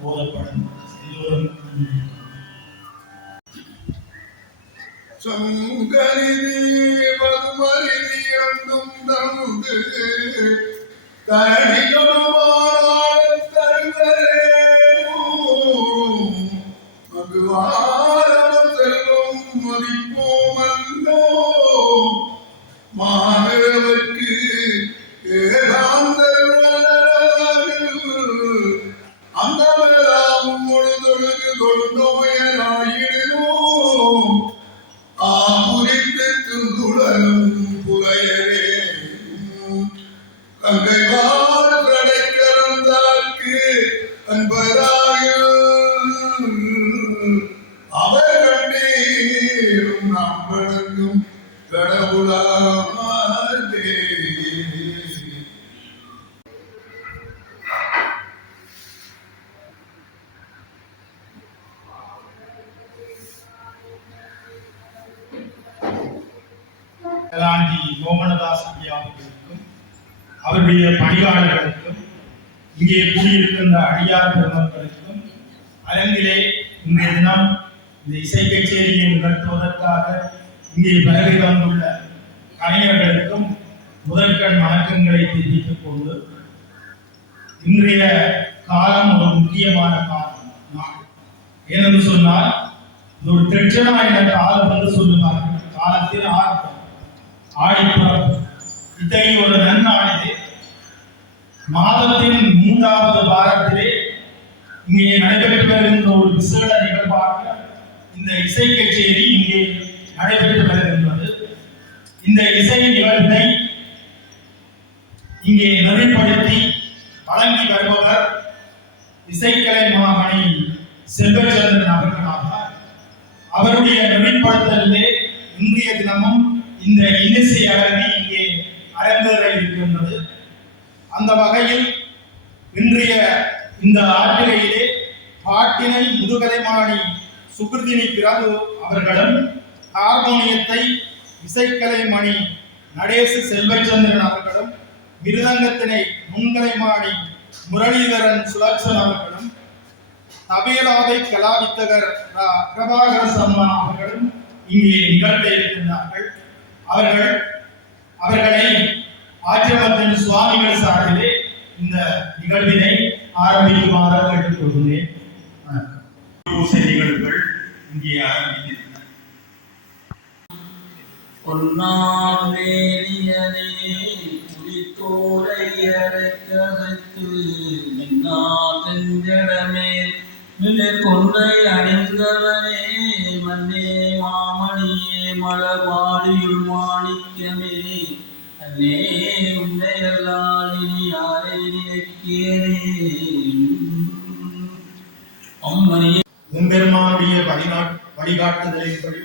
போதப்படும் சொங்கரிதி வதுமரிதி அண்டும் தந்து கரணிகொடுவாரால் தருகிறேனோ மகுவாரம் செல்வம் மதிப்போமல்லோ மாணவர்க்கு அந்த மேலாவும் முழுதொழுகு கொடுந்தோயனாயிடுமோ ஆமுறித்து துங்குளரும் புலையரே கங்கைவார் படைக்கிறந்தார்க்கு அன்பராக அவர் கண்டேரும் நாம் வணங்கும் கடவுளாதே. கலாநிதி மோகனதாஸ் ஐயாவுக்கும் அவருடைய பணியாளர்களுக்கும் இங்கே கூடியிருக்கின்ற அடியார் பெருமக்களுக்கும் அரங்கிலே இன்றைய தினம் இந்த இசை கச்சேரியை நிகழ்த்துவதற்காக இங்கே வருகை வந்துள்ள கலைஞர்களுக்கும் முதற்கண் வணக்கங்களை தெரிவித்துக் கொண்டு இன்றைய காலம் ஒரு முக்கியமான காலம். ஏனென்று சொன்னால் இது ஒரு திருச்சனாயின காலம் என்று சொல்லுவார்கள். காலத்தில் ஆர்வம் ஆடிப்புறம் இத்தகைய ஒரு நன்னாளிலே மாதத்தின் 3வது வாரத்திலே இங்கே நடைபெற்று வருகின்ற ஒரு விசேட நிகழ்வாக இந்த இசை கச்சேரி இங்கே நடைபெற்று வருகின்றது. இந்த இசை நிகழ்வினை இங்கே நெறிப்படுத்தி வழங்கி வருபவர் இசைக்கலை மாமணி செல்வச்சந்திரன் அவர்களாக. அவருடைய நெறிப்படுத்தலிலே இன்றைய தினமும் இந்த இன்னிசை அகதி இங்கே அரங்கேற இருக்கின்றது. அந்த வகையில் இன்றைய இந்த ஆற்றிலையிலே பாட்டினை முதுகலைமானி சுகிருதினி பிரபு அவர்களும் ஹார்மோனியத்தை இசைக்கலைமணி நடேசு செல்வச்சந்திரன் அவர்களும் மிருதங்கத்தினை முன்கலைமானி முரளிதரன் சுலக்ஷன் அவர்களும் தபேலாவை கலாவித்தகர் பிரபாகர சம்மா அவர்களும் இங்கே நிகழ்த்த இருக்கின்றார்கள். அவர்களை ஆச்சிரமத்தின் சுவாமிகள் சார்பிலே இந்த நிகழ்வினை ஆரம்பிக்குமாறு கேட்டுக்கொள்கிறேன். பூசை நிகழ்வுகள் இங்கே ஆரம்பிக்கின்றன. பொன்னாமேனியனே புலித்தோலை அரைக்கவைத்து மின்னாதெஞ்சடமே கொன்றை அணிந்தவனே மன்னே மாமணியே மலபாடியுள் மாணிக்கமே அன்னே உன்னையல்லால் இனி யாரை நினைக்கிறேனே. அம்மணியே எம்பெருமானுடைய வழிகாட்டுதலின்படி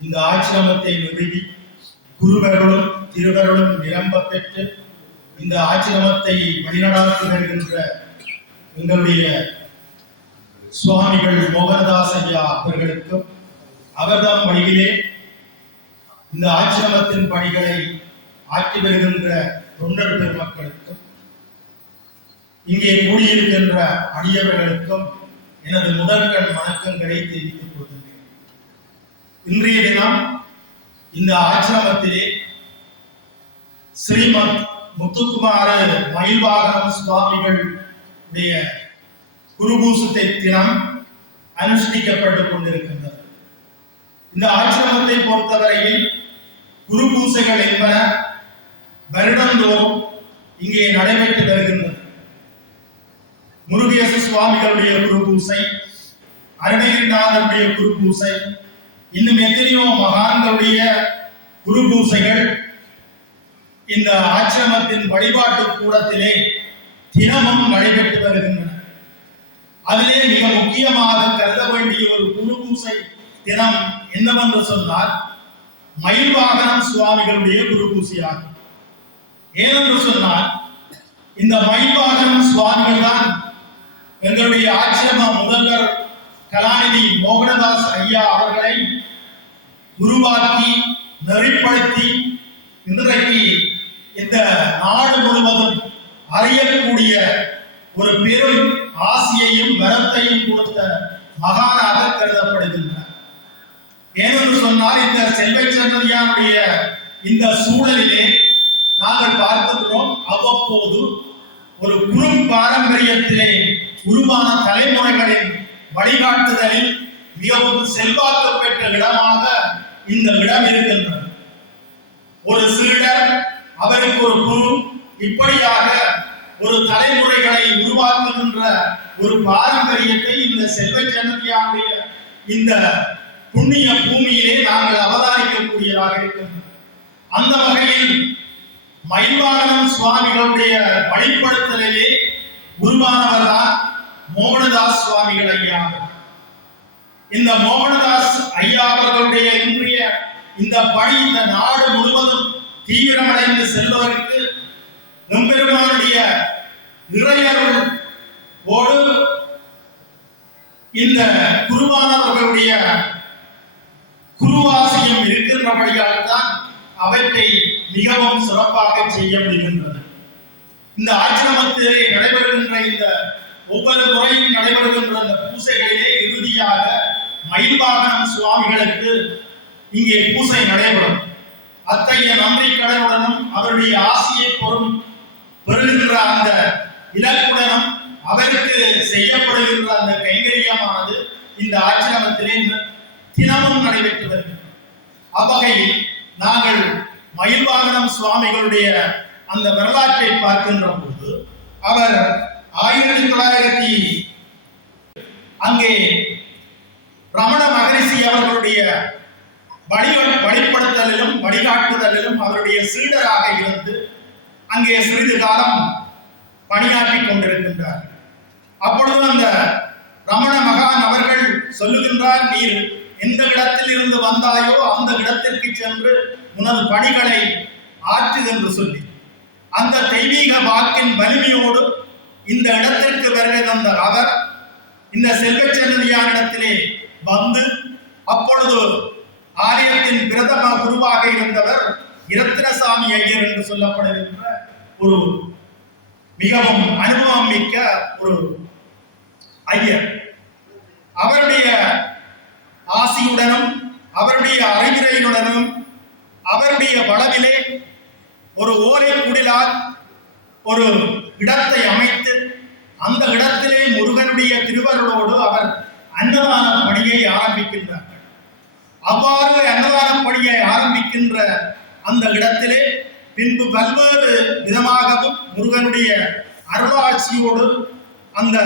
இந்த ஆச்சிரமத்தை நிறுவி குருவர்களும் திருவர்களும் நிரம்ப பெற்று இந்த ஆச்சிரமத்தை வழிநடாத்தி வருகின்ற எங்களுடைய சுவாமிகள் மோகனதாஸ் ஐயா அவர்களுக்கும் அவர்தாம் வழியிலே இந்த ஆச்சிரமத்தின் பணிகளை ஆற்றி வருகின்ற தொண்டர் பெருமக்களுக்கும் இங்கே கூடியிருக்கின்ற அடியவர்களுக்கும் எனது முதற்கண் வணக்கங்களை தெரிவித்துக் கொள்கின்றேன். இன்றைய தினம் இந்த ஆச்சிரமத்திலே ஸ்ரீமத் முத்துக்குமார மயில்வாகனம் சுவாமிகளுடைய குருபூசத்தை தினம் அனுஷ்டிக்கப்பட்டுக் கொண்டிருக்கின்றது. இந்த ஆச்சிரமத்தை பொறுத்தவரையில் குருபூசைகள் என்பன வருடந்தோறும் இங்கே நடைபெற்று வருகின்றது. முருகேச சுவாமிகளுடைய குருபூசை, அருணகிரிநாதருடைய குருபூசை, இன்னும் எத்தனையோ மகான்களுடைய குருபூசைகள் இந்த ஆச்சிரமத்தின் வழிபாட்டு கூடத்திலே தினமும் நடைபெற்று வருகின்றன. அதிலே மிக முக்கியமாக கருத வேண்டிய ஒரு குருபூசை தினம் என்னவென்று சொன்னால் மயில்வாகனம் சுவாமிகளுடைய குருபூசையாகும். ஏனென்று சொன்னால் இந்த மயில்வாகனம் சுவாமிகள் தான் எங்களுடைய ஆச்சிரம முதல்வர் கலாநிதி மோகனதாஸ் ஐயா அவர்களை உருவாக்கி நெறிப்படுத்தி இன்றைக்கு இந்த நாடு முழுவதும் அறியக்கூடிய ஒரு பெரும் ஆசியையும் வரத்தையும் கொடுத்த மகானாக கருதப்படுகின்றார். ஏனென்று சொன்னால் இந்த செல்வ சன்னதியானுடைய இந்த சூழலிலே நாங்கள் பார்க்கின்றோம், அவ்வப்போது ஒரு குரு பாரம்பரியத்திலே உருவான தலைமுறைகளின் வழிகாட்டுதலில் மிகவும் செல்வாக்கு பெற்ற இடமாக இந்த இடம் இருக்கின்றது. ஒரு சீடர், அவருக்கு ஒரு குரு, இப்படியாக ஒரு தலைமுறைகளை உருவாக்குகின்ற ஒரு பாரம்பரியத்தை இந்த செல்வ சன்னதியானுடைய இந்த புண்ணிய பூமியிலே நாங்கள் அவதானிக்கக்கூடியதாக இருக்கின்றோம். அந்த வகையில் மயில்வாகனம் சுவாமிகளுடைய வழிபடுத்தலிலே உருவானவர்தான் மோகனதாஸ் சுவாமிகள் ஐயா. இந்த மோகனதாஸ் ஐயா அவர்களுடைய இன்றைய இந்த பணி இந்த நாடு முழுவதும் தீவிரமடைந்து செல்வதற்கு எம்பெருமானுடைய இறையருளோடு இந்த குருவானவர்களுடைய குருவாசியம் இருக்கின்றபடியால் தான் அவற்றை மிகவும் சிறப்பாக செய்ய முடிகின்றது. இந்த ஆசிரமத்திலே நடைபெறுகின்ற இந்த ஒவ்வொரு முறையும் நடைபெறுகின்ற இந்த பூசைகளிலே இறுதியாக மயில்வாகனம் சுவாமிகளுக்கு இங்கே பூசை நடைபெறும். அத்தகைய நன்றி கடனுடனும் அவருடைய ஆசியை பெறுகின்ற அந்த இலக்குடனும் அவருக்கு செய்யப்படுகின்ற அந்த கைங்கரியமானது இந்த ஆசிரமத்திலே தினமும் நடைபெற்று வருகிறது. அவ்வகையில் நாங்கள் மயில்வாகனம் சுவாமிகளுடைய அந்த வரலாற்றை பார்க்கின்ற போது அவர் 1900 அங்கே ரமண மகரிஷி அவர்களுடைய வழிபடுத்தலிலும் வழிகாட்டுதலிலும் அவருடைய சீடராக இருந்து அங்கே சிறிது காலம் பணியாற்றி கொண்டிருக்கின்றார். அப்பொழுது அந்த ரமண மகான் அவர்கள் சொல்லுகின்றார், நீர் எந்த இடத்தில் இருந்து வந்தாயோ அந்த இடத்திற்கு சென்று உனது பணிகளை ஆற்று என்று சொல்லி அந்த தெய்வீக வாக்கின் வலிமையோடு இந்த இடத்திற்கு வருகை தந்த அவர் இந்த செல்வ சன்னதியானிடத்திலே வந்து அப்பொழுது ஆலயத்தின் பிரதம குருவாக இருந்தவர் இரத்தினசாமி ஐயர் என்று சொல்லப்படுகின்ற ஒரு மிகவும் அனுபவம் மிக்க ஒரு ஐயர். அவருடைய ஆசியுடனும் அவருடைய அறிவுரையுடனும் அவருடைய வளவிலே ஒரு ஓலை குடிலால் ஒரு இடத்தை அமைத்து அந்த இடத்திலே முருகனுடைய திருவருளோடு அவர் அன்னதான பணியை ஆரம்பிக்கின்றார்கள். அவ்வாறு அன்னதான பணியை ஆரம்பிக்கின்ற அந்த இடத்திலே பின்பு பல்வேறு விதமாகவும் முருகனுடைய அருளாட்சியோடு அந்த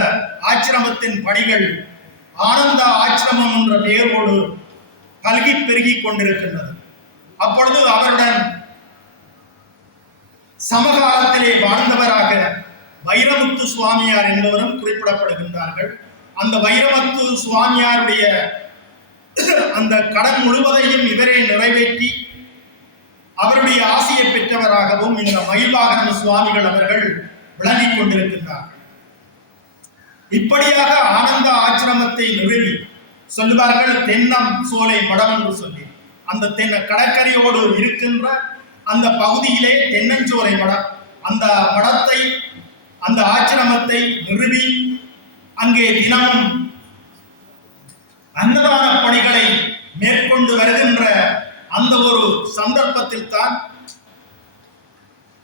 ஆச்சிரமத்தின் பணிகள் ஆனந்த ஆச்சிரமம் என்ற பெயரோடு கல்கி பெருகிக் கொண்டிருக்கின்றது. அப்பொழுது அவருடன் சமகாலத்திலே வாழ்ந்தவராக வைரமுத்து சுவாமியார் என்பவரும் குறிப்பிடப்படுகின்றார்கள். அந்த வைரமுத்து சுவாமியாருடைய அந்த கடன் முழுவதையும் இவரே நிறைவேற்றி அவருடைய ஆசியை பெற்றவராகவும் இந்த மயில்வாகன சுவாமிகள் அவர்கள் விளங்கிக் கொண்டிருக்கின்றார்கள். இப்படியாக ஆனந்த ஆச்சிரமத்தை நிறுவி சொல்லுவார்கள் தென்னம் சோலை மடம் என்று சொல்லி அந்த கடற்கரையோடு இருக்கின்ற அந்த பகுதியிலே தென்னஞ்சோலை மடம், அந்த மடத்தை அந்த ஆச்சிரமத்தை நிறுவி அங்கே தினமும் அன்னதான பணிகளை மேற்கொண்டு வருகின்ற அந்த ஒரு சந்தர்ப்பத்தில் தான்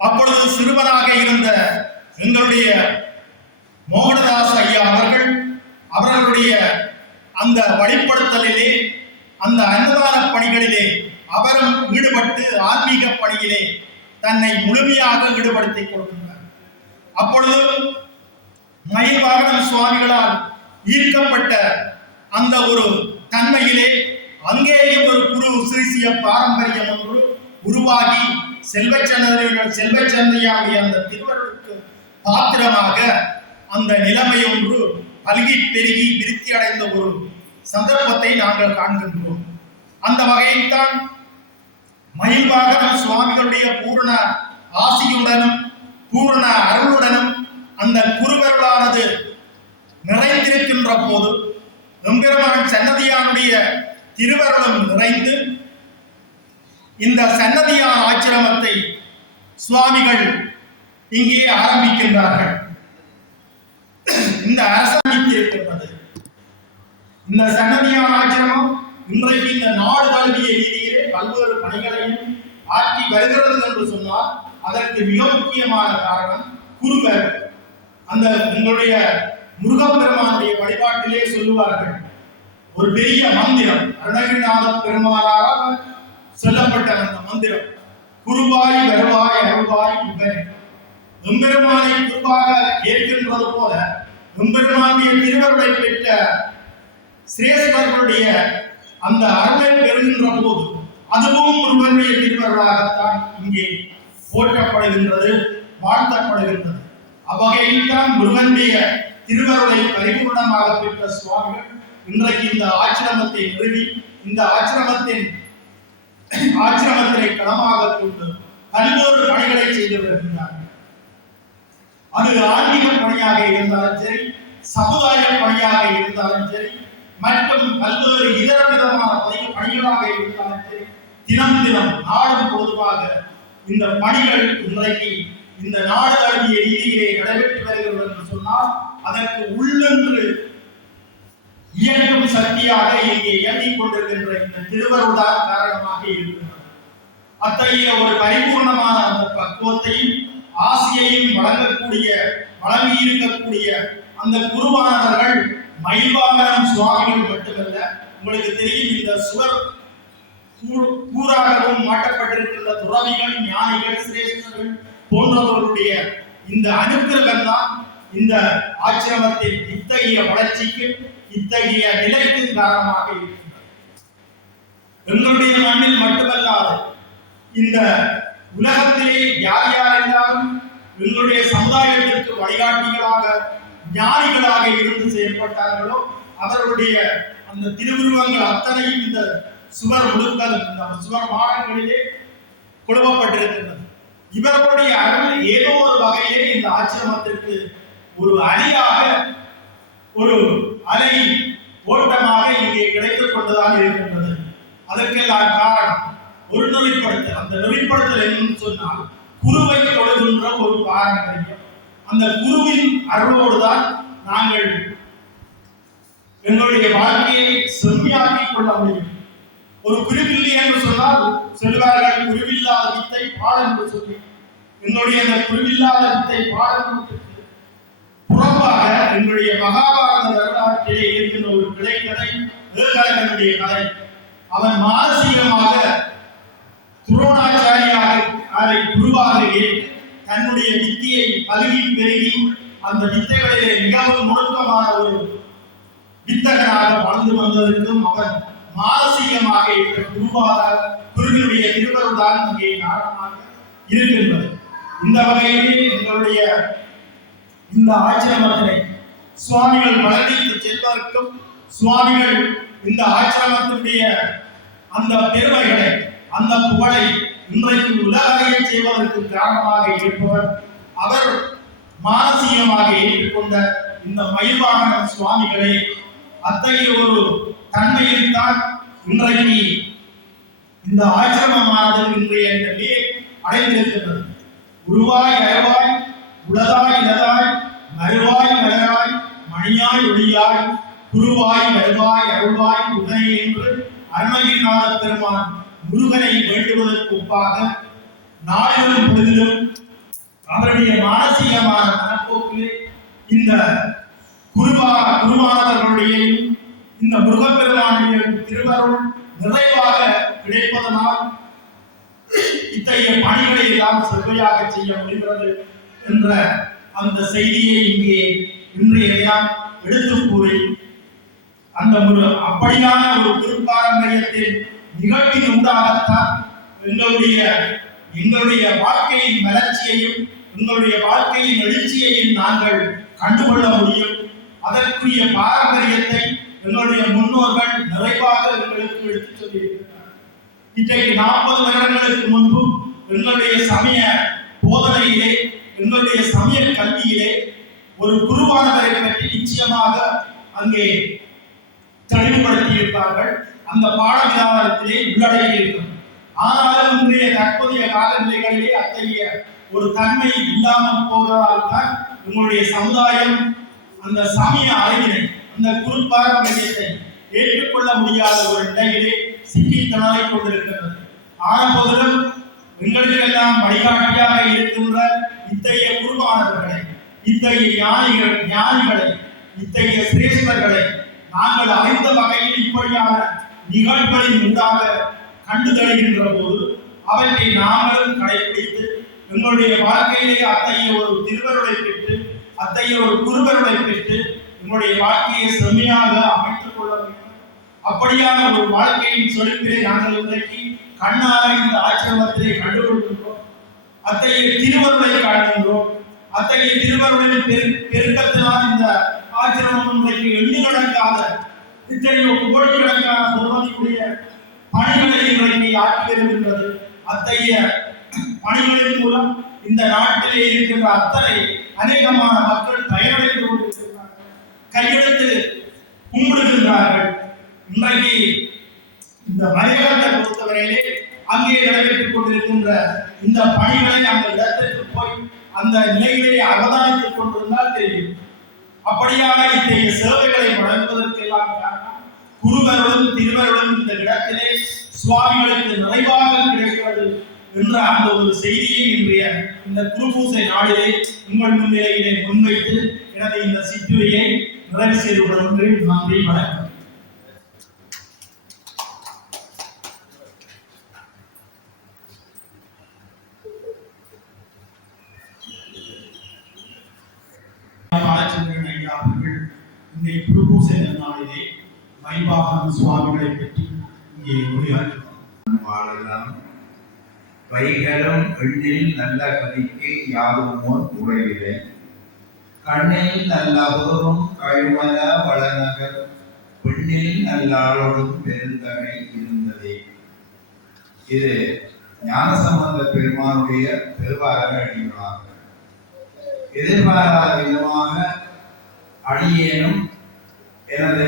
அப்பொழுது சிறுவனாக இருந்த எங்களுடைய மோகனதாஸ் ஐயா அவர்களுடைய அந்த வழிபடுத்தலிலே அந்த அன்னதான பணிகளிலே அவரும் ஈடுபட்டு ஆன்மீக பணியிலே தன்னை முழுமையாக ஈடுபடுத்திக் கொள்கின்றார். அப்பொழுது மயில்வாகனம் சுவாமிகளால் ஈர்க்கப்பட்ட அந்த ஒரு தன்மையிலே அங்கேயும் ஒரு குரு சிறிசிய பாரம்பரியம் ஒன்று உருவாகி செல்வச்சந்தையாவுடைய அந்த திருவருளுக்கு பாத்திரமாக அந்த நிலைமை ஒன்று பல்கி பெருகி விருத்தி அடைந்த ஒரு சந்தர்ப்பத்தை நாங்கள் காண்கின்றோம். அந்த வகையில் தான் மயில்வாகனம் சுவாமிகளுடைய பூரண ஆசியுடனும் பூரண அருளுடனும் அந்த குருவருளானது நிறைந்திருக்கின்ற போது எம்பெருமான் சன்னதியானுடைய திருவருளும் நிறைந்து இந்த சன்னதியான ஆசிரமத்தை சுவாமிகள் இங்கே ஆரம்பிக்கின்றார்கள். இந்த அரசாணிக்கு இருக்கின்றது. இந்த சன்னதியான ஆசிரமம் இன்றைக்கு இந்த நாடு தழுவிய ரீதியிலே பல்வேறு பணிகளையும் ஆற்றி வருகிறது என்று சொன்னால் அதற்கு மிக முக்கியமான காரணம் குருவர். அந்த உங்களுடைய முருகப்பெருமானுடைய வழிபாட்டிலே சொல்லுவார்கள், ஒரு பெரிய மந்திரம் அருணகிரிநாத பெருமானாரால் சொல்லப்பட்ட அந்த மந்திரம், குருவாய் வருவாய் அருள்வாய் புகழ். எம்பெருமானை குருவாக ஏற்கின்றது போல எம்பெருமானுடைய திருவருளை பெற்ற சிரேஷ்டர்களுடைய அந்த அருளை பெறுகின்ற போது அதுவும் முருகனுடைய திருவருளாகத்தான் இங்கே போற்றப்படுகின்றது, வாழ்த்தப்படுகின்றது. அவ்வகையில் தான் முருகனுடைய திருவருளை பரிபூர்ணமாக பெற்ற சுவாமிகள் இன்றைக்கு இந்த ஆசிரமத்தை நிறுவி இந்த ஆசிரமத்தினை களமாக கொண்டு பல்வேறு பணிகளை செய்து வருகின்றார்கள். அது ஆன்மீக பணியாக இருந்தாலும் சரி, சமுதாய பணியாக இருந்தாலும் சரி, மற்றும் பல்வேறு இதர விதமான பணிகளாக இருந்தாலும் சரி, தினம் தினம் நாடும் பொதுவாக இந்த பணிகள் இன்றைக்கு இந்த நாடு தழுவிய ரீதியிலே நடைபெற்று வருகிறது என்று சொன்னால் அதற்கு உள்ளென்று இயங்கும் சக்தியாக இங்கே இயங்கிக் கொண்டிருக்கின்ற இந்த திருவருளால் காரணமாக இருக்கின்றது. அத்தகைய ஒரு பரிபூர்ணமான அந்த பக்குவத்தையும் ஆசியையும் வழங்கி இருக்கக்கூடிய அந்த குருவானவர்கள் மயில்வாகனம் சுவாமிகள் மட்டுமல்ல, உங்களுக்கு தெரியும் இந்த சுவர் கூறாகவும் மாட்டப்பட்டிருக்கின்ற துறவிகள், ஞானிகள், சிரேஷ்டர்கள் போன்றவர்களுடைய இந்த அனுக்கிரகம் தான் இந்த ஆசிரமத்தின் இத்தகைய வளர்ச்சிக்கு இத்தகைய நிலைக்கு காரணமாக இருக்கின்றது. எங்களுடைய மண்ணில் மட்டுமல்லாது இந்த உலகத்திலே யார் யாரெல்லாம் எங்களுடைய சமுதாயத்திற்கு வழிகாட்டிகளாக ஞானிகளாக இருந்து செயல்பட்டார்களோ அவர்களுடைய அந்த திருவுருவங்கள் அத்தனையும் இந்த சுவர் முழுக்கள் இந்த சுவர் மாடங்களிலே கொடுக்கப்பட்டிருக்கின்றது. இவர்களுடைய அருள் ஏதோ ஒரு வகையிலே இந்த ஆசிரமத்திற்கு ஒரு அணியாக ஒரு அலை ஓட்டமாக இங்கே கிடைத்துக் கொண்டுதான் இருக்கின்றது. அதற்கெல்லாம் காரணம் ஒரு நெறிப்படுத்தல். அந்த நெறிப்படுத்தல் என்னன்னு சொன்னால் குருவை தொழுகின்ற ஒரு பாரம்பரியம். அந்த குருவின் அருளோடுதான் நாங்கள் எங்களுடைய வாழ்க்கையை செம்மையாக்கிக் கொள்ள முடியும். ஒரு குருவில்லை என்று சொன்னால் சொல்வார்கள் குருவில்லாத வித்தை பால் என்று சொல்லி. எங்களுடைய அந்த குருவில்லாத வித்தை பாடத்திற்கு புறம்பாக எங்களுடைய மகாபாரத வரலாற்றிலே இருக்கின்ற ஒரு கிளைக்கதை ஏகலவனுடைய கதை. அவன் மானசீகமாக துரோணாச்சாரியாக குருவாக ஏற்று தன்னுடைய வித்தியை பல்கி பெருகி அந்த வித்தைகளிலே மிகவும் நுணுக்கமான ஒரு வித்தகனாக வாழ்ந்து வந்ததற்கும் அவன் மானசீகமாக இருக்கிற குருவினுடைய திருவருள்தான் அங்கே காரணமாக இருக்கின்றது. இந்த வகையிலே எங்களுடைய இந்த ஆசிரமத்தினை சுவாமிகள் வளர்த்து செல்வதற்கும் சுவாமிகள் இந்த ஆசிரமத்தினுடைய அந்த பெருமைகளை அந்த புகழை இன்றைக்கு உலகைய செய்வதற்கு காரணமாக இருப்பவர் அவர் மானசீகமாக ஏற்றுக்கொண்ட இந்த மயில்வாகன சுவாமிகளே. அத்தகைய ஒரு தன்மையில் தான் இன்றைக்கு இந்த ஆசிரமமானது இன்றைய நிலையை அடைந்திருக்கின்றது. உருவாய் அயவாய் உளதாய் இலதாய் மறுவாய் மலராய் மணியாய் ஒளியாய் குருவாய் வருவாய் அருள்வாய் உதனை என்று அருணகிரிநாத பெருமான் முருகனை வேண்டுவதற்கு ஒப்பாக நாளிலும் பொழுதிலும் அவருடைய மானசீகமான மனப்போக்கிலே இந்த குருவானவர்களுடைய இந்த முருகப்பெருமானுடைய திருவருள் நிறைவாக கிடைப்பதனால் இத்தகைய பணிகளை எல்லாம் செவ்வையாக செய்ய முடிகிறது என்ற அந்த செய்தியை இங்கே இன்றைய தினம் எடுத்து கூறி அந்த அப்படியான ஒரு குருபாரம்பரியத்தில் நிகழ்வின் உண்டாகத்தான் எங்களுடைய வாழ்க்கையின் வளர்ச்சியையும் எங்களுடைய வாழ்க்கையின் எழுச்சியையும் நாங்கள் கண்டுகொள்ள முடியும். அதற்குரிய பாரம்பரியத்தை எங்களுடைய முன்னோர்கள் நிறைவாக எங்களுக்கு எடுத்துச் சொல்லியிருக்கிறார். இன்றைக்கு 40 வருடங்களுக்கு முன்பு எங்களுடைய சமய போதனையிலே எங்களுடைய சமய கல்வியிலே ஒரு குருவானவரை பற்றி நிச்சயமாக அங்கே தெளிவுபடுத்தி இருப்பார்கள். அந்த பாடவிதானத்திலே உள்ளடங்கி இருக்கும். ஆனாலும் இன்றைய தற்போதைய காலநிலைகளிலே அத்தகைய ஒரு தன்மை இல்லாமல் போவதால் தான் உங்களுடைய சமுதாயம் அந்த சமய அறிவினை அந்த குறுப்பாரம்பரியத்தை ஏற்றுக்கொள்ள முடியாத ஒரு நிலையிலே சிக்கி திணறிக் கொண்டிருக்கிறது. ஆனபோதிலும் எங்களுக்கெல்லாம் வழிகாட்டியாக இருக்கின்ற இத்தகைய குருவானவர்களை, இத்தகைய ஞானிகளை, இத்தகைய சிரேஷ்டர்களை நாங்கள் அறிந்த வகையில் இப்படியான நிகழ்வுகளின் உண்டாக கண்டு தருகின்ற போது அவற்றை நாங்களும் கடைபிடித்து எங்களுடைய வாழ்க்கையிலே அத்தகைய ஒரு திருவருளை பெற்று, அத்தகைய ஒரு குருவருளை பெற்று எங்களுடைய வாழ்க்கையை செம்மையாக அமைத்துக் கொள்ள வேண்டும். அப்படியான ஒரு வாழ்க்கையின் சொலிப்பிலே நாங்கள் இன்றைக்கு கண்ணாக இந்த ஆசிரமத்திலே கண்டுகொள்கின்றோம். அத்தகைய திருவருளை காண்கின்றோம். அத்தகைய திருவருளின் பெருக்கத்தினால் இந்த ஆசிரமம் இன்றைக்கு எண்ணி நடக்காத இத்தகைய கோடிக்கணக்கான பொறுமதிக்குரிய பணிகளை இன்றைக்கு ஆற்றி வருகின்றது. அத்தகைய பணிகளின் மூலம் இந்த நாட்டிலே இருக்கின்ற அத்தனை அநேகமான மக்கள் பயனடைந்து கொண்டிருக்கிறார்கள், கையெழுத்து கும்பிடுகின்றார்கள். இன்றைக்கு இந்த மலையாளத்தை பொறுத்தவரையிலே அங்கே நடைபெற்றுக் கொண்டிருக்கின்ற இந்த பணிகளை அந்த இடத்திற்கு போய் அந்த நிலையிலே அவதானித்துக் கொண்டிருந்தால் தெரியும். அப்படியான இத்தகைய சேவைகளை வழங்குவதற்கெல்லாம் குருவருடன் திருவருடன் இந்த இடத்திலே சுவாமிகளுக்கு நிறைவாக கிடைக்கிறது என்ற அந்த ஒரு செய்தியை இன்றைய இந்த குருபூசை நாளிலே உங்கள் முன்னிலையிலே முன்வைத்து எனது இந்த சிற்றுரையை நிறைவு செய்து கொள்கின்றேன். நன்றி, வணக்கம். இந்த குருபூசை நாளிலே வைவாகன சுவாமிகளை பற்றி இங்கே உரையாற்றுவோம். வைகளும் எண்ணில் நல்ல கதிக்கு யாதுமோ உறைவில்லை, கண்ணில் நல்ல அபூர்வம் கழுமல வளநகர், பெண்ணில் நல்லாளோடும் பெருந்தகை இருந்ததே. இது ஞானசம்பந்த பெருமானுடைய பெருவாக அடிகளாகும். எதிர்பாராத விதமாக அடியேனும் எனது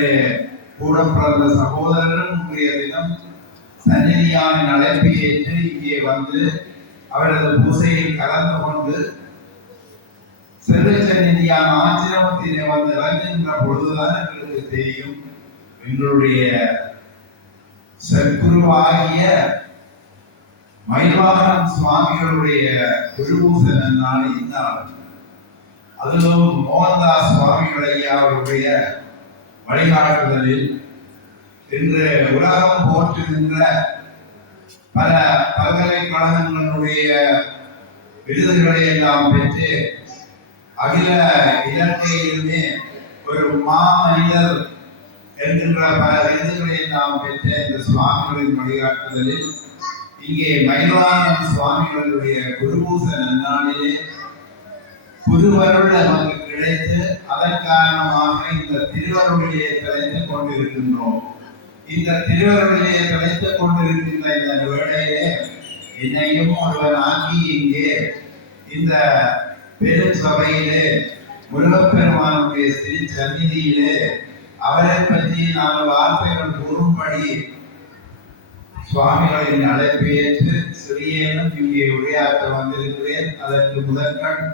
கூட பிறந்த சகோதரரும் இன்றைய தினம் சந்நிதியான அழைப்பை ஏற்று இங்கே வந்து அவரது பூசையில் கலந்து கொண்டு செல்வ சந்நிதியான ஆசிரமத்தினை வந்து இறங்குகின்ற பொழுதுதான் எங்களுக்கு தெரியும் எங்களுடைய சற்குருவாகிய மயில்வாகனம் சுவாமிகளுடைய குருபூசை நாள் இந்நாள். அதிலும் மோகன்தாஸ் சுவாமிகள் ஐயா அவருடைய வழிகாட்டுதலில் இன்று உலகம் போற்றுகின்ற பல பல்கலைக்கழகங்களுடைய விருதுகளை எல்லாம் பெற்று அகில இலங்கையிலுமே ஒரு மாமனிதர் என்கின்ற பல விருதுகளை எல்லாம் பெற்ற இந்த சுவாமிகளின் வழிகாட்டுதலில் இங்கே மயில்வாகனம் சுவாமிகளுடைய குருபூச நன்னாளிலே புதுவருள் நமக்கு கிடைத்து அதன் காரணமாக இந்த திருவருளிலே திளைத்துக் கொண்டிருக்கின்றோம். இந்த திருவருளிலே திளைத்துக் கொண்டிருக்கின்ற இந்த வேளையிலே என்னையும் ஒருவன் ஆக்கி இங்கே இந்த பெருசபையிலே முருகப்பெருமானுடைய திரு சந்நிதியிலே அவரை பற்றி நான் வார்த்தைகள் கூறும்படி சுவாமிகளின் அழைப்பை ஏற்று சிறியேனும் இங்கே உரையாற்ற வந்திருக்கிறேன். அதற்கு முதற்கண்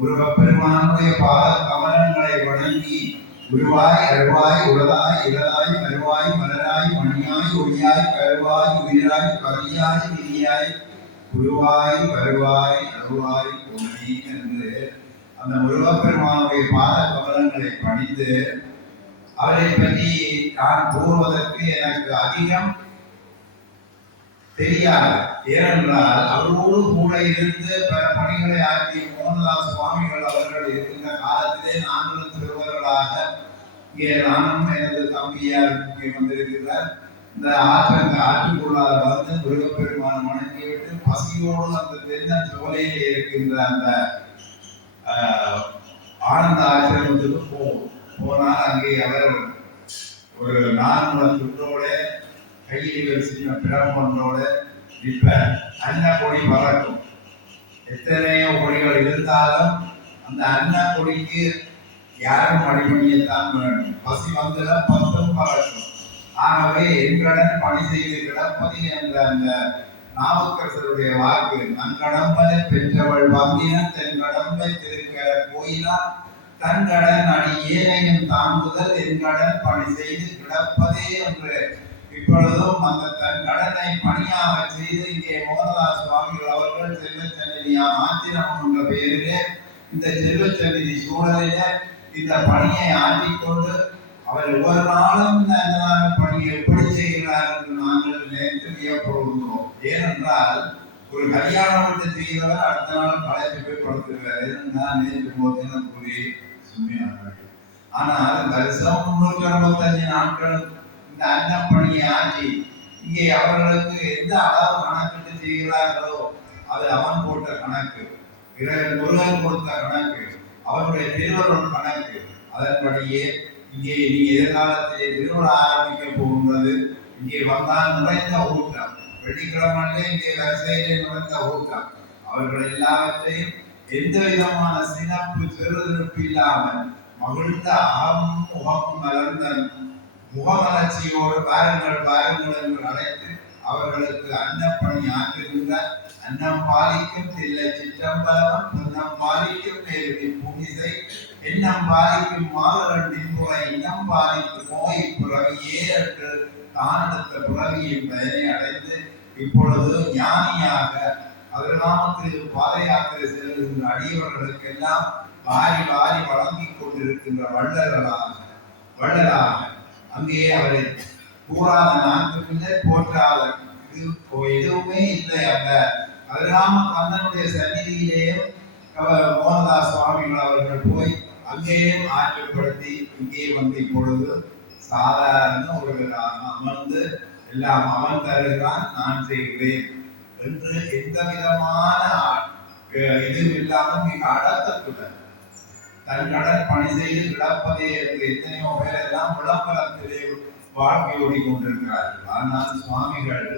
முருகப்பெருமானுடைய பாத கமலங்களை வணங்கி உருவாய் அருவாய் உலதாய் இலதாய் மறுவாய் மலராய் மணியாய் ஒளியாய் கருவாய் உயிராய் கவியாய் விதியாய் குருவாய் வருவாய் அருவாய் உணி என்று அந்த முருகப்பெருமானுடைய பாத கமலங்களை பணிந்து அவரை பற்றி நான் கூறுவதற்கு எனக்கு அதிகம் தெரியாது. ஏனென்றால் அவரோடு கூட இருந்து பல பணிகளை ஆற்றிய மோகன்தாஸ் சுவாமிகள் அவர்கள் இருக்கின்ற காலத்திலே நாங்களும் சிறுவர்களாக இங்கே நானும் எனது தம்பியார் இங்கே வந்திருக்கிறார். இந்த ஆற்றுக்குள்ளார வந்து முருகப்பெருமான வணங்கி விட்டு பசியோடு அந்த தென்னன் சோலையிலே இருக்கின்ற அந்த ஆனந்த ஆசிரமத்துக்கு போனால் அங்கே அவர் ஒரு 4 முழ துண்டோட கையில் ஒரு சின்ன பிரம்மனோட இப்ப அன்ன கொடி பறக்கும். எத்தனையோ கொடிகள் இருந்தாலும் அந்த அன்ன கொடிக்கு யாரும் அடிமணியத்தான் வேணும். பசி வந்தத 10 பறக்கும். ஆகவே எங்களுடன் பணி செய்து கிடப்பது என்ற அந்த நாவுக்கரசருடைய வாக்கு நன்கடம்பனை பெற்றவள் வாங்கினான் தென் கடம்பை திருக்கிற கோயிலா தன் கடன் அடி ஏனையும் தாங்குதல் என் கடன் பணி செய்து கிடப்பதே என்று இப்பொழுதும் அந்த தன் கடனை பணியாக செய்து இங்கே மோகனதாஸ் சுவாமிகள் அவர்கள் செல்வச்சந்நிதியாம் ஆத்திரம் என்ற பெயரிலே இந்த செல்வச்சந்நிதி சூழலிலே இந்த பணியை ஆற்றிக்கொண்டு அவர் ஒவ்வொரு நாளும் இந்த அன்னதான பணியை எப்படி செய்கிறார் என்று நாங்கள் நினைத்து வியப்படுகிறோம். ஏனென்றால் ஒரு கல்யாணம் விட்டு செய்கிறவர் அடுத்த நாள் பழைய போய் படுத்துகிறார். நான் நினைக்கும் போது எனக்கு கூறி சுமையானார்கள். ஆனால் வருஷம் 365 நாட்கள் இந்த அன்ன பணியை ஆற்றி இங்கே அவர்களுக்கு எந்த அளவு கணக்கிட்டு செய்கிறார்களோ அது அவன் போட்ட கணக்கு, முருகன் கொடுத்த கணக்கு, அவருடைய திருவருள் கணக்கு. அதன்படியே இங்கே நீங்க எதிர்காலத்திலே திருவிழா ஆரம்பிக்க போகின்றது. இங்கே வந்தால் நிறைந்த ஊட்டம், வெள்ளிக்கிழமையிலே இங்கே வரிசையிலே நிறைந்த ஊட்டம். அவர்கள் எல்லாவற்றையும் எந்த விதமான சினப்பு சிறுதிருப்பு இல்லாமல் மகிழ்ந்த அகம் முகம் மலர்ந்த முகமலர்ச்சியோடு பாருங்கள் பாருங்கள் என்று அழைத்து அவர்களுக்கு அன்னப்பணி ஆற்றுகின்ற அன்னம் பாலிக்கும் தில்லை சிற்றம்பலவன் புன்னம் பாலிக்கும் நேருவி புனிசை எண்ணம் பாலிக்கும் மாதவன் நின்புறை இன்னம் பாலிக்கும் நோய் புறவியே என்று தான் எடுத்த புறவியின் பயனை அடைந்து இப்பொழுது ஞானியாக அதிர்நாமத்தில் பாத யாத்திரை செல்கின்ற அடியவர்களுக்கெல்லாம் வாரி வாரி வழங்கிக் கொண்டிருக்கின்ற வள்ளலாக அங்கே அவரை கூறாத நாட்களிலே போற்றாத எதுவுமே இல்லை. அந்த அதிராம கந்தனுடைய சந்நிதியிலேயும் மோகனதாஸ் சுவாமிகள் அவர்கள் போய் அங்கேயும் ஆற்றுப்படுத்தி இங்கே வந்து இப்பொழுது சாதாரண ஒருவராக அமர்ந்து எல்லாம் அவன் தருகிறான் நான் செய்கிறேன் என்று எந்த விதமான இதுவும் இல்லாமல் மிக அடக்கத்துடன் தன் கடன் பணி செய்து கிடப்பதே என்று எத்தனையோ பேர் எல்லாம் விளம்பரத்திலே வாழ்க்கை ஓடி கொண்டிருக்கிறார்கள். ஆனால் சுவாமிகள்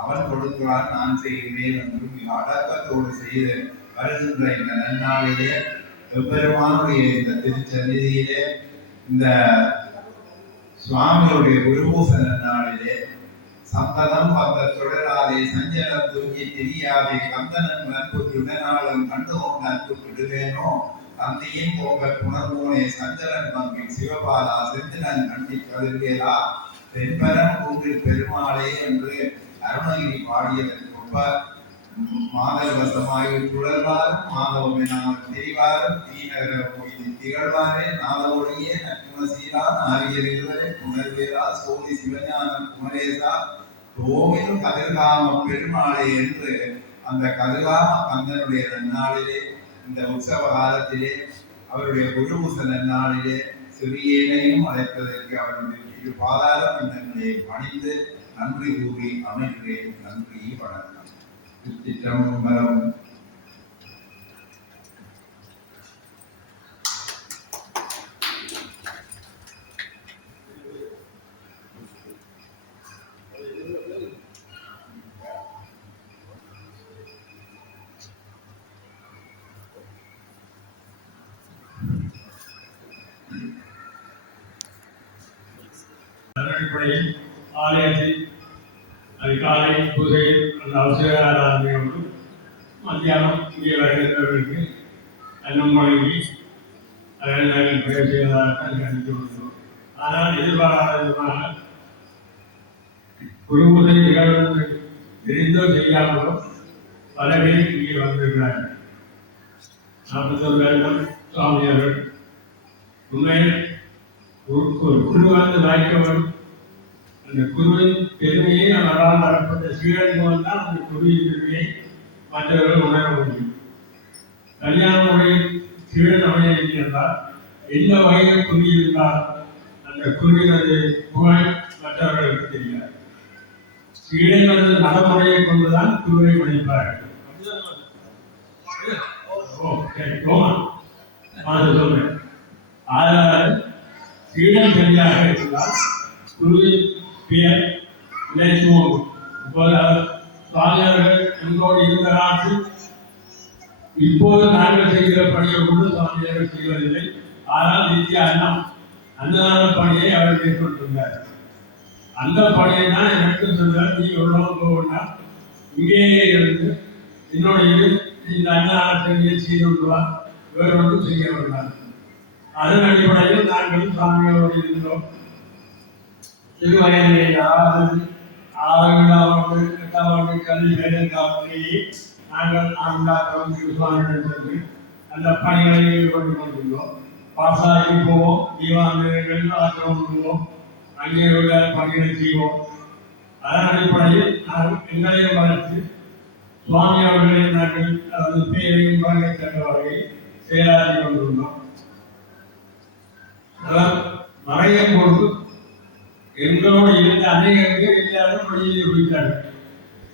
அவன் கொடுக்கிறான் நான் செய்கிறேன் என்று மிக அடக்கத்தோடு செய்து வருகின்ற இந்த நன்னாளிலே எம்பெருமானுடைய இந்த திருச்சந்நிதியிலே இந்த சுவாமியுடைய குருபூச நன்னாளிலே சந்தனம் வந்த தொடராதே சஞ்சலம் தூக்கி தெரியாதே கந்தனன் அன்புடனாலும் கண்டு கொண்டு அன்பு விடுவேனோ தந்தையின் போக புணர்வோனே சஞ்சலன் பங்கில் சிவபாலா செந்திலன் கண்டி கதிர்வேலா தென்பரம் குன்றில் பெருமாளே என்று அருணகிரி பாடியதற்கு ஒப்ப மாதவசமாய் சுழல்வாரும் மாதவமெனாமல் திரிவாரும் தீநகர கோயிலில் திகழ்வாரே நாதவொழியே நக்குமசீலா நாரியர் இருவரே புனர்வேலா சோதி சிவஞானம் குமரேசா தோமிலும் கதிர்காம பெருமாளே என்று அந்த கதிர்காம கந்தனுடைய நன்னாளிலே இந்த உற்சவ காலத்திலே அவருடைய குருபூச நன்னாளிலே சிறியேனையும் அழைப்பதற்கு அவருடைய இரு பாதார மன்னங்களை பணிந்து நன்றி கூறி அமைகிறேன். நன்றி, வணக்கம். சிற்றம்பலம். அடிப்படையில் ஆலயத்தில் அதிகாலை பூஜையில் அந்த அவசர ஆராதனையோடு மத்தியானம் இங்கே வருகின்றவர்களுக்கு அன்னம் வழங்கி அதில் நாங்கள் பெயர் செய்வதாக அளித்து வருகிறோம். ஆனால் எதிர்பாராத விதமாக குரு பூஜை நிகழ்வு தெரிந்தோ செய்யாமலோ பல பேர் இங்கே வந்திருக்கிறார்கள். 41 வருடம் சுவாமியார்கள் உண்மையில் ஒரு குரு வந்து வாய்க்கவன் அந்த குருவின் பெருமையை அவரால் வரப்பட்ட சீடன் மூலம் தான் அந்த குருவின் பெருமையை மற்றவர்கள் உணர முடியும். கல்யாண முறையில் சீடன் அமைய என்றால் எந்த வகையில் குரு இருந்தால் அந்த குருவினது புகழ் மற்றவர்களுக்கு தெரியாது. சீடனது நடைமுறையை கொண்டுதான் குருவை மதிப்பார்கள். சொல்றேன். ஆனால் சீடன் சரியாக இருந்தால் குருவின் பெயர் நிலைத்துவம். இப்போது சுவாமியார்கள் எங்களோடு இருந்த நாட்டில் இப்போது நாங்கள் செய்கிற பணியை கொண்டு சுவாமியார்கள் செய்வதில்லை. ஆனால் நித்திய அன்னதான பணியை அவர் மேற்கொண்டிருந்தார். அந்த பணியை தான் எனக்கு சொல்றார். நீ எவ்வளவு போகணும்னா இங்கேயே இருந்து என்னுடைய இந்த அன்னதானத்தை செய்து கொள்வா வேறு ஒன்றும் செய்ய வேண்டாம். அதன் அடிப்படையில் நாங்கள் சாமிகளோடு இருந்தோம். சிறு வயதிலே 6, 7ஆம் ஆண்டு 8ஆம் ஆண்டு கல்வி வேலைக்காமலேயே நாங்கள் சுவாமிகள் சென்று அந்த பணிகளை ஈடுபட்டு கொண்டிருந்தோம். பாசாகி போவோம், தீவாந்திரங்கள் ஆக்கிரமிடுவோம், அங்கே உள்ள பணிகளை செய்வோம். அதன் அடிப்படையில் நாங்கள் எங்களையும் வளர்த்து சுவாமி அவர்களை நாங்கள் அதாவது பேரையும் பங்கை தந்த வகையில் செயலாற்றி கொண்டிருந்தோம். மறையும் பொழுது எங்களோடு இருந்த அநேகருக்கு எல்லாரும் வழியிலே போயிட்டார்கள்.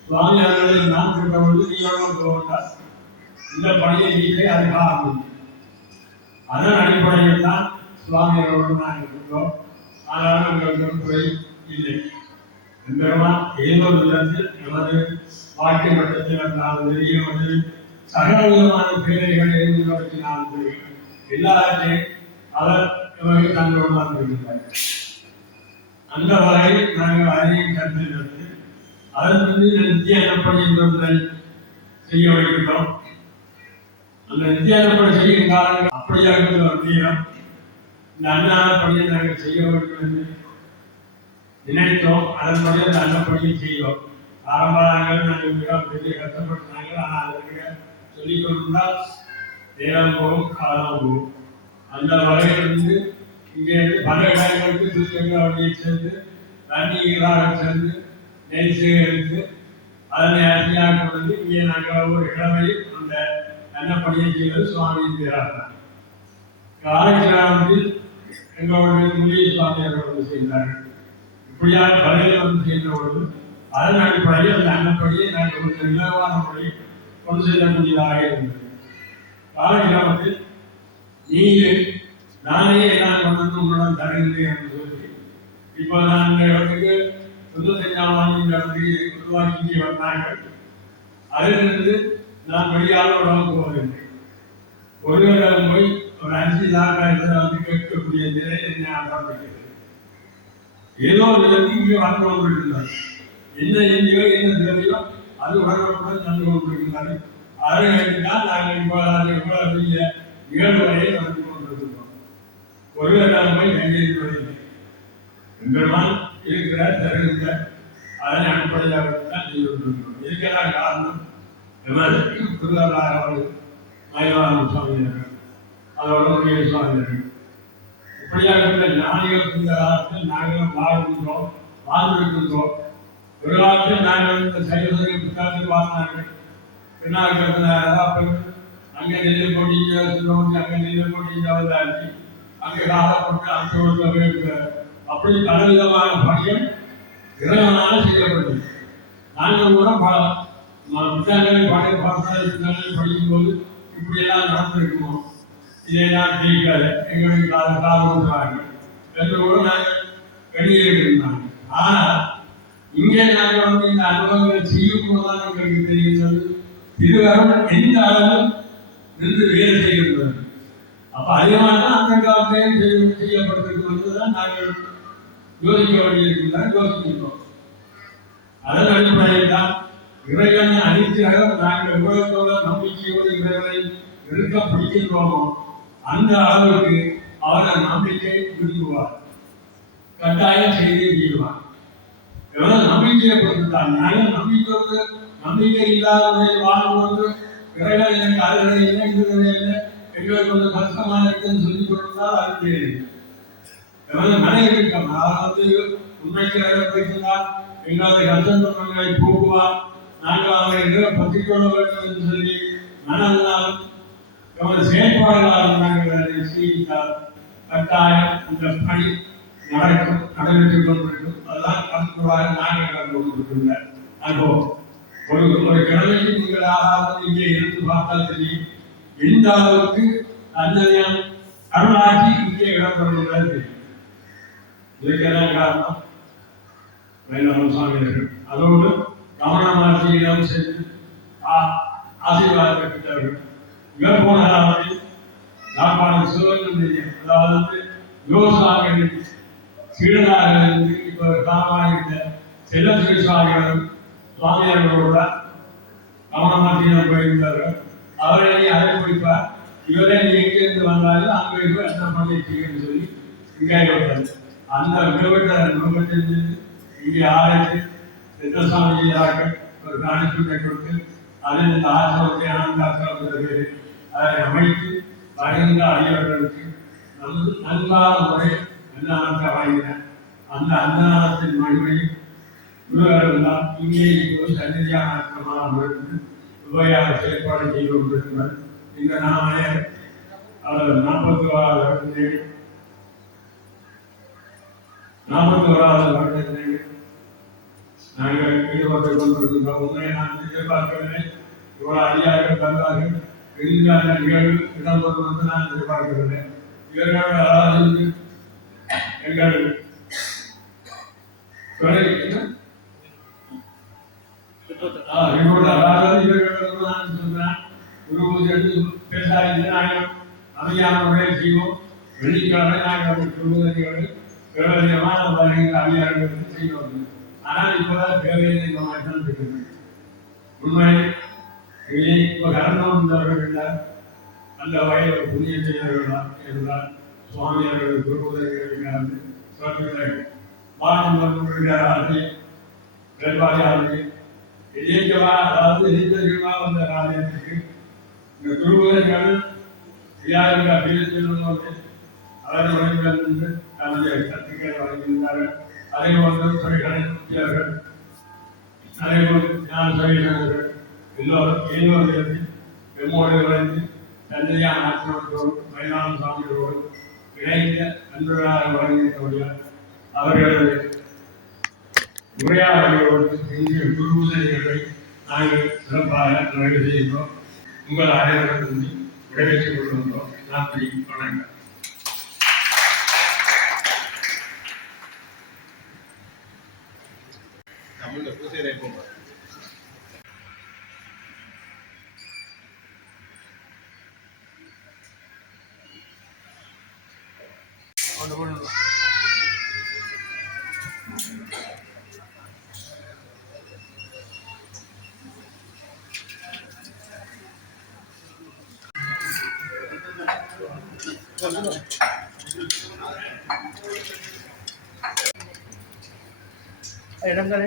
சுவாமி அவர்களை நான் கேட்டபொழுது நீங்களும் போவதால் இந்த பணியை நீங்களே அதுக்காக அதன் அடிப்படையில் தான் சுவாமி அவரோடு நாங்கள் இருந்தோம். ஆனாலும் எங்களுக்கு குறை இல்லை. எம்பெருமான் ஏதோ விதத்தில் எமது வாழ்க்கை மட்டத்தில் இருந்தாலும் தெரியும் வந்து சகல விதமான பேரைகளை நடத்தினாலும் தெரியும் எல்லாத்தையும் அவர் எவரை தங்களோடு தான் இருக்கிறார். அந்த வகையில் நாங்கள் அதையும் கருத்தில் எடுத்து அதன் மீது நித்தியானப்படி என்பதை செய்ய வைக்கின்றோம். அந்த நித்தியானப்படி செய்யும் காலங்கள் அப்படியாக நேரம் இந்த அன்னதானப்படியை நாங்கள் செய்ய வேண்டும் என்று நினைத்தோம். அதன்படி அந்த அன்னப்படியை செய்தோம். ஆரம்பங்கள் நாங்கள் மிக பெரிய கஷ்டப்பட்டாங்க. ஆனால் அதற்கு சொல்லிக் கொண்டால் நேரம் போகும், காலம் போகும். அந்த வகையிலிருந்து இங்கே பல இடங்களுக்கு சுத்தங்கள் வழியை சென்று தண்ணீராக சென்று நெல் சேகரித்து அதனை அரிசியாக கொண்டு இங்கே நாங்கள் ஒரு கிழமையில் அந்த அன்னப்பணியை செய்வது சுவாமியின் பேராக காலக்கிராமத்தில் எங்களுடைய முனிய சுவாமியார்கள் வந்து செய்தார்கள். இப்படியாக பலையில் வந்து செய்த பொழுது அதன் அடிப்படையில் அந்த அன்னப்படியை நாங்கள் கொஞ்சம் இலவான முறையில் கொண்டு செல்லக்கூடியதாக இருந்தது. காலக்கிராமத்தில் நீங்கள் நானே எல்லாம் கொண்டு உங்களுடன் தருகின்றேன் என்று சொல்லி இப்போ நான் இந்த இடத்துக்கு 95ஆம் ஆண்டு இந்த இடத்துக்கு உருவாக்கி வந்தார்கள். அதிலிருந்து நான் வெளியாக உடம்பு போவதில்லை. ஒரு இடம் போய் ஒரு 5 லாக்காயிரத்தில் வந்து கேட்கக்கூடிய நிலை என்னை ஆரம்பிக்கிறது. ஏதோ ஒரு இடத்துக்கு இங்கே வந்து கொண்டிருந்தார். என்ன எங்கேயோ என்ன தேவையோ அது உடனுக்குடன் தந்து கொண்டிருக்கிறார்கள். அதை கேட்டுதான் நாங்கள் இவ்வளவு பெரிய 7 வரையில் வந்து கொண்டிருக்கிறோம். ஒரு இடம் போய் கையெழுத்துவதில்லை. எம்பெருமான் இருக்கிற தருகின்ற அதனை அடிப்படையாக தான் செய்து கொண்டிருக்கிறோம். இதுக்கெல்லாம் காரணம் திருவள்ளாறு மயிலாளம் சுவாமியார்கள், அதோட முனிய சுவாமியார்கள் இப்படியாக ஞானிகள் இந்த காலத்தில் நாங்களும் வாழ்கின்றோம், வாழ்ந்திருக்கின்றோம். ஒரு காலத்தில் நாங்கள் இந்த சைவசரி புத்தகத்தில் வாழ்ந்தார்கள். பின்னாள் அங்கே நெல் கொடி அங்கே நெல் கொடி அவதாச்சு அங்கே காலப்பட்டு அங்கே அப்படி பலவிதமான பணிகள் இறைவனால் செய்யப்பட்டது. நாங்கள் கூட புத்தகங்களை பாடசாலை படிக்கும்போது இப்படியெல்லாம் நடந்திருக்கணும், இதையெல்லாம் ஜெயிக்காது எங்களுக்கு காலங்கள் என்று கூட நாங்கள் வெளியேறியிருந்தாங்க. ஆனால் இங்கே நாங்கள் வந்து இந்த அனுபவங்களை செய்யும்போது தான் எங்களுக்கு தெரிகிறது திருவரம் எந்த அளவு நின்று வேலை செய்கின்றது. அப்போ அதிகமாக தான் அந்த காலத்தையும் செய்யப்பட்டிருக்கிறது தான் நாங்கள் யோசிக்க யோசிக்கின்றோம். அதன் அடிப்படையில் தான் இறைவனை அடித்தாக நாங்கள் உலகத்தோட நம்பிக்கையோடு இறைவனை இருக்க பிடிக்கின்றோமோ அந்த அளவுக்கு அவரை நம்பிக்கை விரும்புவார், கட்டாயம் செய்து செய்வார். எவ்வளவு நம்பிக்கையை கொடுத்துட்டார். நாங்கள் நம்பிக்கை இல்லாத வாழ்ந்து இறைவன் எனக்கு அறுவடை இல்லை, இதுவரை இல்லை, எங்களுக்கு கொஞ்சம் கஷ்டமாக இருக்குன்னு சொல்லிக் கொடுத்தால் அது தெரியுது. எவ்வளவு மனைவி இருக்கோம், அதாவது உண்மைக்கு வைத்திருந்தால் எங்களது கஷ்டங்களை போக்குவார், நாங்கள் அவரை பற்றிக்கொள்ள வேண்டும் என்று சொல்லி மனதினாலும் எவ்வளவு செயற்பாடுகளால் நாங்கள் அதை செய்தால் கட்டாயம் இந்த பணி நடக்கும், நடைபெற்றுக் கொண்டிருக்கும். அதுதான் கருத்துவாக நாங்கள் கண்டு கொண்டிருக்கின்ற அனுபவம். ஒரு கிழமைக்கு நீங்கள் ஆகாமல் இங்கே இருந்து பார்த்தால் தெரியும் எந்த அளவுக்கு அந்நியம் அருளாட்சி இங்கே இடம்பெறுகிறது. இதுக்கெல்லாம் காரணம் வேளாண் சுவாமியார்கள். அதோடு கவனமாட்சியிடம் சென்று ஆசீர்வாதம் பெற்றார்கள். இவர் போன காலத்தில் யாழ்ப்பாணம் சிவகங்கை அதாவது யோசுவாமிகளின் சீடனாக இருந்து இப்போ காலமாக இருந்த செல்லத்துறை சுவாமிகளும் சுவாமியார்களோட கவனமாக போயிருந்தார்கள். அவரை அதை குறிப்பார் இவரை நீ எங்கிருந்து வந்தாலும் அங்கே போய் அந்த பணியை செய்யணும்னு சொல்லி இங்கே விட்டார். அந்த விடுபட்ட இங்கே ஆராய்ச்சி சித்தசாமியாக ஒரு காணிச்சுட்டை கொடுத்து அதில் இந்த ஆசிரமத்தை ஆனந்தாக்க அதை அமைத்து வருகின்ற அடியவர்களுக்கு நன்கான முறை அன்னதானத்தை வாங்கின அந்த அன்னதானத்தின் மகிமையை முருகர்கள்தான் இங்கே இப்போது சன்னிதியாக உபயாக செயற்பாடு செய்து கொண்டிருக்கிறார். இந்த நாமே 41வது வருடத்திலே நாங்கள் ஈடுபட்டுக் கொண்டிருக்கின்றோம். உண்மையை நான் எதிர்பார்க்கவில்லை. இவ்வளவு அதிகாரிகள் தந்தார்கள். எதிர்கால நிகழ்வு இடம்பெறும் என்று நான் எதிர்பார்க்கவில்லை. இவர்கள் அதாவது எங்கள் அதாவது இவர்கள் நான் சொல்றேன் பேசாதீங்க. நாங்கள் அமைதியான முறையில் செய்வோம். வெள்ளிக்கிழமை நாங்கள் சொல்வதற்கு பிரபலியமான அதிகாரிகளுக்கு செய்வோம். ஆனால் இப்போதான் தேவையில்லை இந்த மாதிரி தான் இருக்குது. உண்மையில் இப்போ கலந்து வந்தவர்கள் அந்த வகையில் புதிய செய்தவர்களா என்றால் சுவாமி அவர்கள் குருபுதவிகள் சொல்கிறார்கள். மாநில வேட்பாளர்கள் இயக்கவா அதாவது இயக்கமாக வந்த ராஜ்யத்திற்கு இந்த குருபுதவிகள் ஐயாயிரம் பேர் செல்லும்போது அவர் வழங்கிலிருந்து தனது சத்துக்களை வழங்கியிருந்தார்கள். அதே போன்று துறைகளை முக்கியர்கள் அதே போல் ஞான துறையினர்கள் எல்லோரும் ஏதோ எம்மோடு விளைந்து தந்தையான ஆசிரியர்களோடு மயிலான சாமிகளோடு இணைந்த அன்புகளாக வழங்கிய அவர்களது உரையாடல்களோடு இந்திய குருபூஜைகளை நாங்கள் சிறப்பாக நிறைவு செய்கின்றோம். உங்கள் அனைவரும் விடைபெற்றுக் கொள்கின்றோம். நன்றி, வணக்கம். தமிழில் பூசை போங்க. இடங்கள்